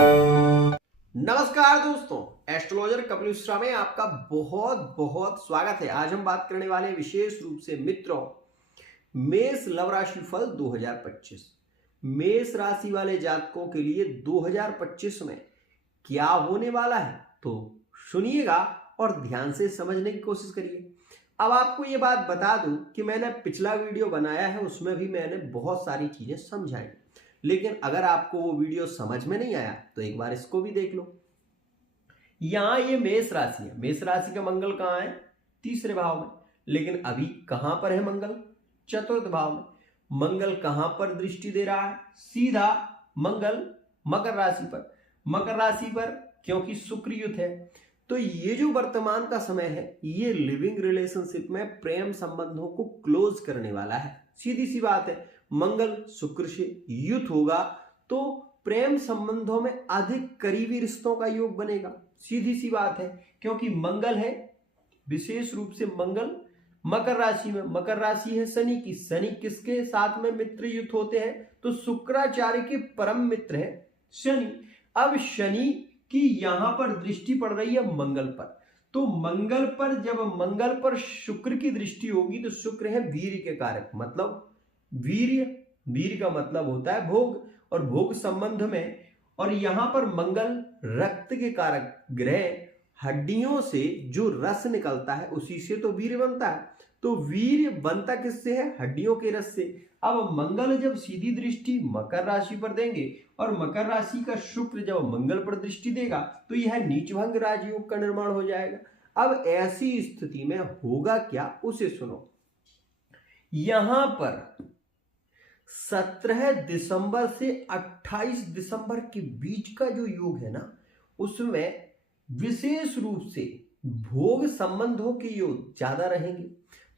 नमस्कार दोस्तों, एस्ट्रोलॉजर कपिल मिश्रा में आपका बहुत बहुत स्वागत है। आज हम बात करने वाले विशेष रूप से मित्रों, मेष लव राशि फल 2025। मेष राशि वाले जातकों के लिए 2025 में क्या होने वाला है तो सुनिएगा और ध्यान से समझने की कोशिश करिए। अब आपको ये बात बता दूं कि मैंने पिछला वीडियो बनाया है, उसमें भी मैंने बहुत सारी चीजें समझाई, लेकिन अगर आपको वो वीडियो समझ में नहीं आया तो एक बार इसको भी देख लो। यहां ये मेष राशि है, मेष राशि का मंगल कहां है? तीसरे भाव में। लेकिन अभी कहां पर है मंगल? चतुर्थ भाव में। मंगल कहां पर दृष्टि दे रहा है? सीधा मंगल मकर राशि पर। मकर राशि पर क्योंकि शुक्र युत है, तो ये जो वर्तमान का समय है ये लिविंग रिलेशनशिप में प्रेम संबंधों को क्लोज करने वाला है। सीधी सी बात है, मंगल शुक्र से युत होगा तो प्रेम संबंधों में अधिक करीबी रिश्तों का योग बनेगा। सीधी सी बात है, क्योंकि मंगल है, विशेष रूप से मंगल मकर राशि में। मकर राशि है शनि की। शनि किसके साथ में मित्र युत होते हैं? तो शुक्राचार्य के परम मित्र है शनि। अब शनि की यहां पर दृष्टि पड़ रही है मंगल पर, तो मंगल पर जब मंगल पर शुक्र की दृष्टि होगी तो शुक्र है वीर्य के कारक, मतलब वीर्य का मतलब होता है भोग, और भोग संबंध में, और यहां पर मंगल रक्त के कारक ग्रह, हड्डियों से जो रस निकलता है उसी से तो वीर्य बनता है। तो वीर्य बनता किससे है? हड्डियों के रस से। अब मंगल जब सीधी दृष्टि मकर राशि पर देंगे और मकर राशि का शुक्र जब मंगल पर दृष्टि देगा तो यह नीचभंग राजयोग का निर्माण हो जाएगा। अब ऐसी स्थिति में होगा क्या, उसे सुनो। यहां पर 17 दिसंबर से 28 दिसंबर के बीच का जो योग है ना, उसमें विशेष रूप से भोग संबंधों के योग ज्यादा रहेंगे।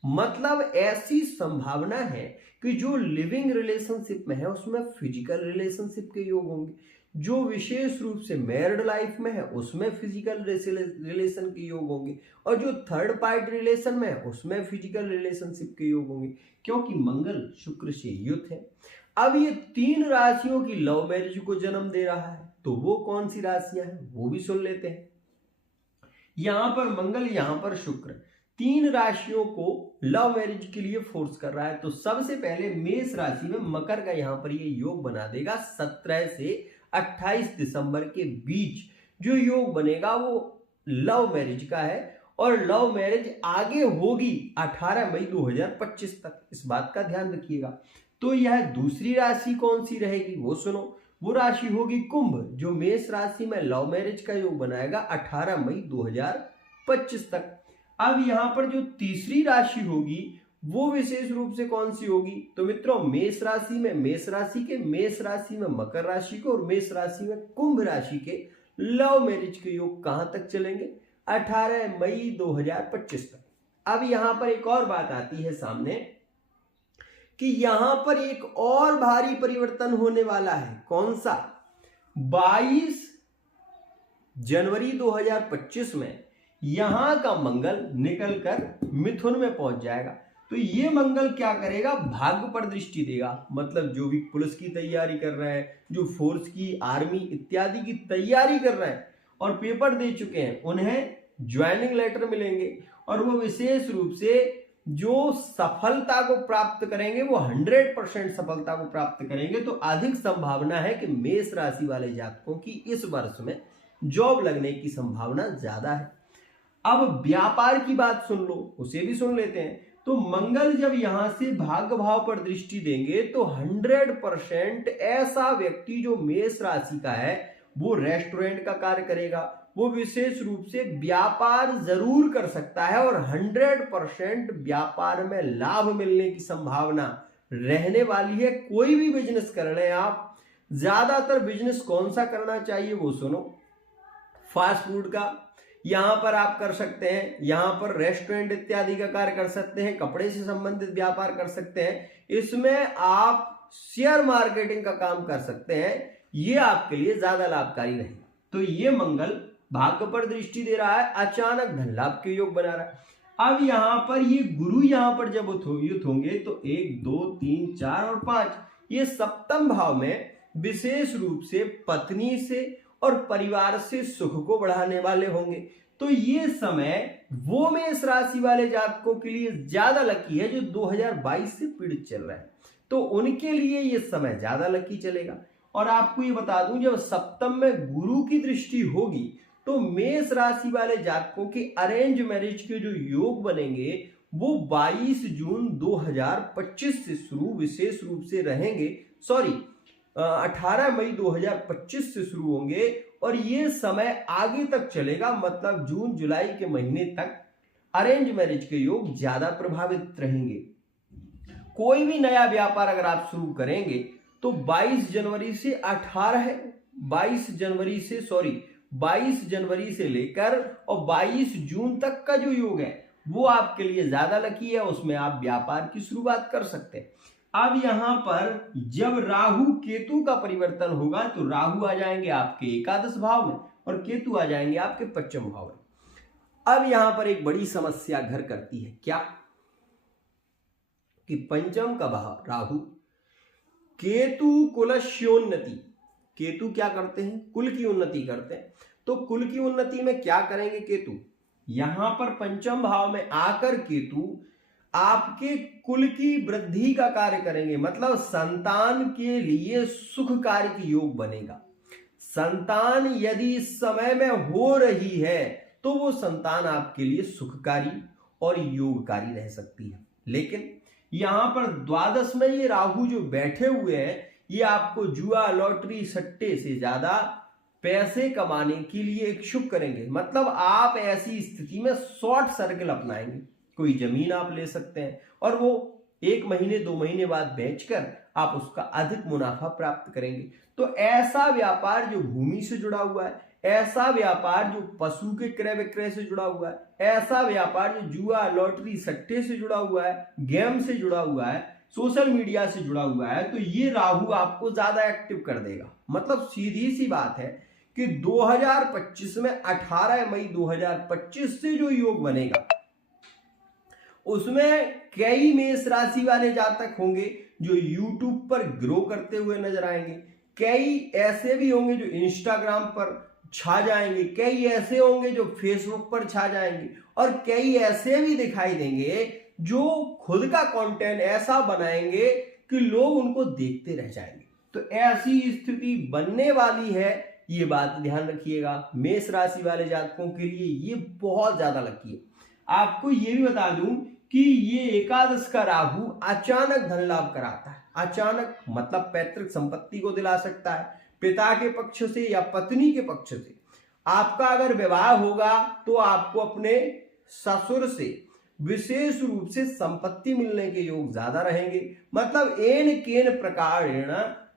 मतलब ऐसी संभावना है कि जो लिविंग रिलेशनशिप में है उसमें फिजिकल रिलेशनशिप के योग होंगे, जो विशेष रूप से मैरिड लाइफ में है उसमें फिजिकल रिलेशन के योग होंगे, और जो थर्ड पार्टी रिलेशन में है उसमें फिजिकल रिलेशनशिप के योग होंगे, क्योंकि मंगल शुक्र से युत है। अब ये 3 राशियों की लव मैरिज को जन्म दे रहा है, तो वो कौन सी राशियां हैं वो भी सुन लेते हैं। यहां पर मंगल, यहां पर शुक्र, 3 राशियों को लव मैरिज के लिए फोर्स कर रहा है। तो सबसे पहले मेष राशि में मकर का यहां पर ये योग बना देगा। 17 से 28 दिसंबर के बीच जो योग बनेगा वो लव मैरिज का है, और लव मैरिज आगे होगी 18 मई 2025 तक। इस बात का ध्यान रखिएगा। तो यह दूसरी राशि कौन सी रहेगी वो सुनो। वो राशि होगी कुंभ, जो मेष राशि में लव मैरिज का योग बनाएगा 18 मई 2025 तक। अब यहां पर जो तीसरी राशि होगी वो विशेष रूप से कौन सी होगी? तो मित्रों, मेष राशि में मेष राशि में मकर राशि को, और मेष राशि में कुंभ राशि के लव मैरिज के योग कहां तक चलेंगे? 18 मई 2025 तक। अब यहां पर एक और बात आती है सामने कि यहां पर एक और भारी परिवर्तन होने वाला है। कौन सा? 22 जनवरी 2025 में यहां का मंगल निकलकर मिथुन में पहुंच जाएगा। तो ये मंगल क्या करेगा? भाग्य पर दृष्टि देगा। मतलब जो भी पुलिस की तैयारी कर रहे हैं, जो फोर्स की, आर्मी इत्यादि की तैयारी कर रहे हैं और पेपर दे चुके हैं, उन्हें ज्वाइनिंग लेटर मिलेंगे, और वो विशेष रूप से जो सफलता को प्राप्त करेंगे वो 100% सफलता को प्राप्त करेंगे। तो अधिक संभावना है कि मेष राशि वाले जातकों की इस वर्ष में जॉब लगने की संभावना ज्यादा है। अब व्यापार की बात सुन लो, उसे भी सुन लेते हैं। तो मंगल जब यहां से भाग्य भाव पर दृष्टि देंगे तो 100% ऐसा व्यक्ति जो मेष राशि का है वो रेस्टोरेंट का कार्य करेगा, वो विशेष रूप से व्यापार जरूर कर सकता है, और 100% व्यापार में लाभ मिलने की संभावना रहने वाली है। कोई भी बिजनेस कर रहे हैं आप, ज्यादातर बिजनेस कौन सा करना चाहिए वो सुनो। फास्ट फूड का यहां पर आप कर सकते हैं, यहां पर रेस्टोरेंट इत्यादि का कार्य कर सकते हैं, कपड़े से संबंधित व्यापार कर सकते हैं, इसमें आप शेयर मार्केटिंग का काम कर सकते हैं। ये आपके लिए ज्यादा लाभकारी रहेगा। तो ये मंगल भाग्य पर दृष्टि दे रहा है, अचानक धन लाभ के योग बना रहा है। अब यहां पर ये गुरु यहां पर जब युत होंगे तो 1 2 3 4 और 5 ये सप्तम भाव में विशेष रूप से पत्नी से और परिवार से सुख को बढ़ाने वाले होंगे। तो ये समय वो मेष राशि वाले जातकों के लिए ज्यादा लकी है जो 2022 से पीड़ित चल रहे हैं, तो उनके लिए ये समय ज्यादा लकी चलेगा। और आपको ये बता दूं, जब सप्तम में गुरु की दृष्टि होगी तो मेष राशि वाले जातकों के अरेंज मैरिज के जो योग बनेंगे वो 22 जून 2025 से शुरू विशेष रूप से रहेंगे, 18 मई 2025 से शुरू होंगे और ये समय आगे तक चलेगा, मतलब जून जुलाई के महीने तक अरेंज मैरिज के योग ज्यादा प्रभावित रहेंगे। कोई भी नया व्यापार अगर आप शुरू करेंगे तो 22 जनवरी से लेकर और 22 जून तक का जो योग है वो आपके लिए ज्यादा लकी है, उसमें आप व्यापार की शुरुआत कर सकते हैं। अब यहां पर जब राहु केतु का परिवर्तन होगा तो राहु आ जाएंगे आपके एकादश भाव में और केतु आ जाएंगे आपके पंचम भाव में। अब यहां पर एक बड़ी समस्या घर करती है, क्या कि पंचम का भाव राहु, केतु कुलस्योन्नति, केतु क्या करते हैं, कुल की उन्नति करते हैं। तो कुल की उन्नति में क्या करेंगे केतु, यहां पर पंचम भाव में आकर केतु आपके कुल की वृद्धि का कार्य करेंगे, मतलब संतान के लिए सुखकारी की योग बनेगा। संतान यदि इस समय में हो रही है तो वो संतान आपके लिए सुखकारी और योगकारी रह सकती है। लेकिन यहां पर द्वादश में ये राहु जो बैठे हुए हैं ये आपको जुआ लॉटरी सट्टे से ज्यादा पैसे कमाने के लिए इच्छुक करेंगे, मतलब आप ऐसी स्थिति में शॉर्ट सर्किल अपनाएंगे। कोई जमीन आप ले सकते हैं और वो 1 महीने 2 महीने बाद बेचकर आप उसका अधिक मुनाफा प्राप्त करेंगे। तो ऐसा व्यापार जो भूमि से जुड़ा हुआ है, ऐसा व्यापार जो पशु के क्रय विक्रय से जुड़ा हुआ है, ऐसा व्यापार जो जुआ लॉटरी सट्टे से जुड़ा हुआ है, गेम से जुड़ा हुआ है, सोशल मीडिया से जुड़ा हुआ है, तो ये राहु आपको ज्यादा एक्टिव कर देगा। मतलब सीधी सी बात है कि 2025 में 18 मई 2025 से जो योग बनेगा उसमें कई मेष राशि वाले जातक होंगे जो YouTube पर ग्रो करते हुए नजर आएंगे, कई ऐसे भी होंगे जो इंस्टाग्राम पर छा जाएंगे, कई ऐसे होंगे जो फेसबुक पर छा जाएंगे और कई ऐसे भी दिखाई देंगे जो खुद का कंटेंट ऐसा बनाएंगे कि लोग उनको देखते रह जाएंगे। तो ऐसी स्थिति बनने वाली है, ये बात ध्यान रखिएगा। मेष राशि वाले जातकों के लिए ये बहुत ज्यादा लकी है। आपको ये भी बता दूं कि ये एकादश का राहु अचानक धन लाभ कराता है। अचानक मतलब पैतृक संपत्ति को दिला सकता है, पिता के पक्ष से या पत्नी के पक्ष से। आपका अगर विवाह होगा तो आपको अपने ससुर से विशेष रूप से संपत्ति मिलने के योग ज्यादा रहेंगे। मतलब एन केन प्रकारेण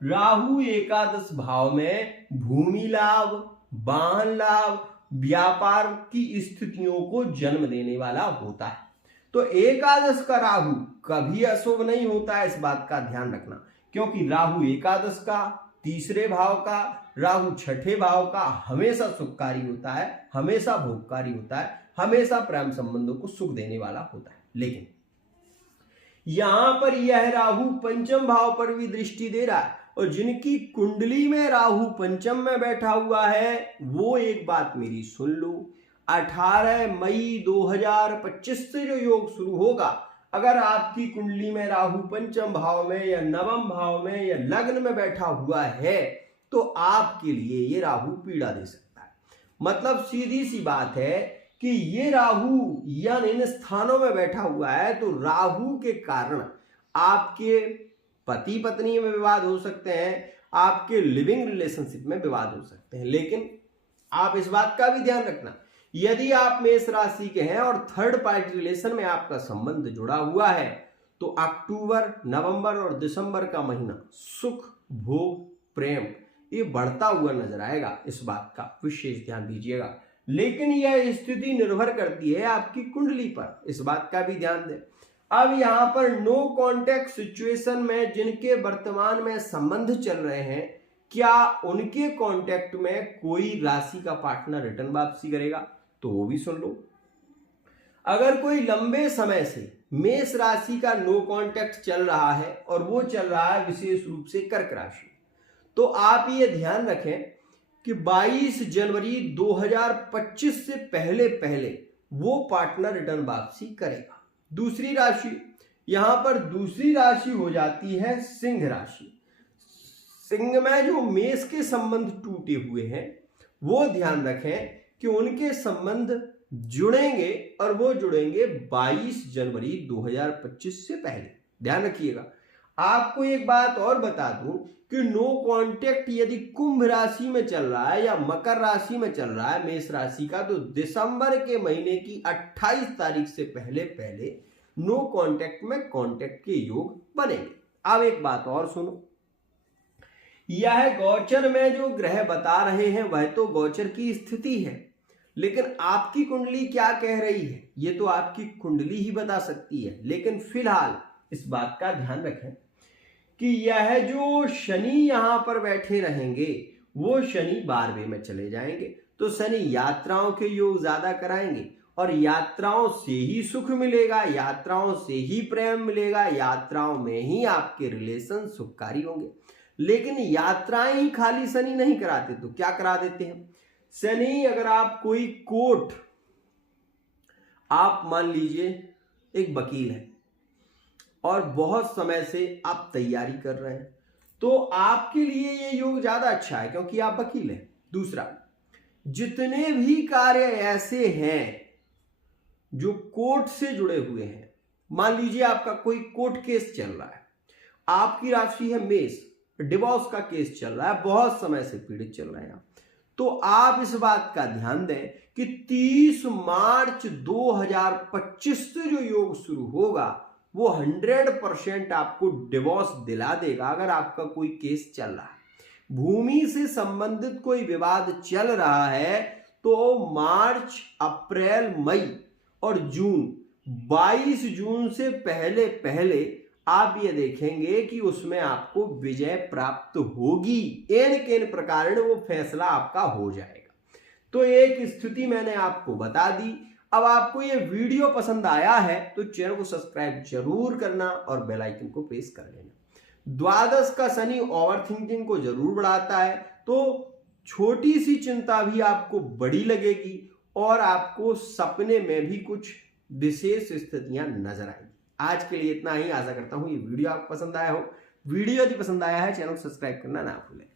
राहु एकादश भाव में भूमि लाभ, वाहन लाभ, व्यापार की स्थितियों को जन्म देने वाला होता है। तो एकादश का राहु कभी अशुभ नहीं होता है, इस बात का ध्यान रखना, क्योंकि राहु एकादश का, तीसरे भाव का, राहु छठे भाव का हमेशा सुखकारी होता है, हमेशा भोगकारी होता है, हमेशा प्रेम संबंधों को सुख देने वाला होता है। लेकिन यहां पर यह राहु पंचम भाव पर भी दृष्टि दे रहा है और जिनकी कुंडली में राहु पंचम में बैठा हुआ है वो एक बात मेरी सुन लो, 18 मई 2025 से जो योग शुरू होगा, अगर आपकी कुंडली में राहु पंचम भाव में या नवम भाव में या लग्न में बैठा हुआ है तो आपके लिए ये राहु पीड़ा दे सकता है। मतलब सीधी सी बात है कि ये राहु या इन स्थानों में बैठा हुआ है तो राहु के कारण आपके पति पत्नी में विवाद हो सकते हैं, आपके लिविंग रिलेशनशिप में विवाद हो सकते हैं। लेकिन आप इस बात का भी ध्यान रखना, यदि आप मेष राशि के हैं और थर्ड पार्टी रिलेशन में आपका संबंध जुड़ा हुआ है तो अक्टूबर, नवंबर और दिसंबर का महीना सुख, भोग, प्रेम ये बढ़ता हुआ नजर आएगा। इस बात का विशेष ध्यान दीजिएगा। लेकिन यह स्थिति निर्भर करती है आपकी कुंडली पर, इस बात का भी ध्यान दें। अब यहां पर नो कॉन्टैक्ट सिचुएशन में जिनके वर्तमान में संबंध चल रहे हैं, क्या उनके कॉन्टैक्ट में कोई राशि का पार्टनर रिटर्न वापसी करेगा? तो वो भी सुन लो। अगर कोई लंबे समय से मेष राशि का नो कॉन्टैक्ट चल रहा है और वो चल रहा है विशेष रूप से कर्क राशि, तो आप ये ध्यान रखें कि 22 जनवरी 2025 से पहले पहले वो पार्टनर रिटर्न वापसी करेगा। दूसरी राशि, यहां पर दूसरी राशि हो जाती है सिंह राशि। सिंह में जो मेष के संबंध टूटे हुए हैं वो ध्यान रखें कि उनके संबंध जुड़ेंगे और वो जुड़ेंगे 22 जनवरी 2025 से पहले। ध्यान रखिएगा। आपको एक बात और बता दूं कि नो कांटेक्ट यदि कुंभ राशि में चल रहा है या मकर राशि में चल रहा है मेष राशि का, तो दिसंबर के महीने की 28 तारीख से पहले पहले नो कांटेक्ट में कांटेक्ट के योग बनेंगे। अब एक बात और सुनो, यह गोचर में जो ग्रह बता रहे हैं वह तो गोचर की स्थिति है, लेकिन आपकी कुंडली क्या कह रही है ये तो आपकी कुंडली ही बता सकती है। लेकिन फिलहाल इस बात का ध्यान रखें कि यह जो शनि यहां पर बैठे रहेंगे वो शनि 12वें में चले जाएंगे, तो शनि यात्राओं के योग ज्यादा कराएंगे और यात्राओं से ही सुख मिलेगा, यात्राओं से ही प्रेम मिलेगा, यात्राओं में ही आपके रिलेशन सुखकारी होंगे। लेकिन यात्राएं ही खाली शनि नहीं कराते, तो क्या करा देते हैं? शनि अगर आप कोई कोर्ट, आप मान लीजिए एक वकील है और बहुत समय से आप तैयारी कर रहे हैं, तो आपके लिए ये योग ज्यादा अच्छा है क्योंकि आप वकील हैं। दूसरा, जितने भी कार्य ऐसे हैं जो कोर्ट से जुड़े हुए हैं, मान लीजिए आपका कोई कोर्ट केस चल रहा है, आपकी राशि है मेष, डिवोर्स का केस चल रहा है, बहुत समय से पीड़ित चल रहे हैं, तो आप इस बात का ध्यान दें कि 30 मार्च 2025 से जो योग शुरू होगा वो 100% आपको डिवोर्स दिला देगा। अगर आपका कोई केस चल रहा है, भूमि से संबंधित कोई विवाद चल रहा है, तो मार्च, अप्रैल, मई और जून, 22 जून से पहले पहले आप ये देखेंगे कि उसमें आपको विजय प्राप्त होगी। एन केन प्रकार वो फैसला आपका हो जाएगा। तो एक स्थिति मैंने आपको बता दी। अब आपको ये वीडियो पसंद आया है तो चैनल को सब्सक्राइब जरूर करना और बेल आइकन को प्रेस कर लेना। द्वादश का शनि ओवर थिंकिंग को जरूर बढ़ाता है, तो छोटी सी चिंता भी आपको बड़ी लगेगी और आपको सपने में भी कुछ विशेष स्थितियां नजर आएंगी। आज के लिए इतना ही। आशा करता हूं ये वीडियो आपको पसंद आया हो। वीडियो यदि पसंद आया है चैनल को सब्सक्राइब करना ना भूलें।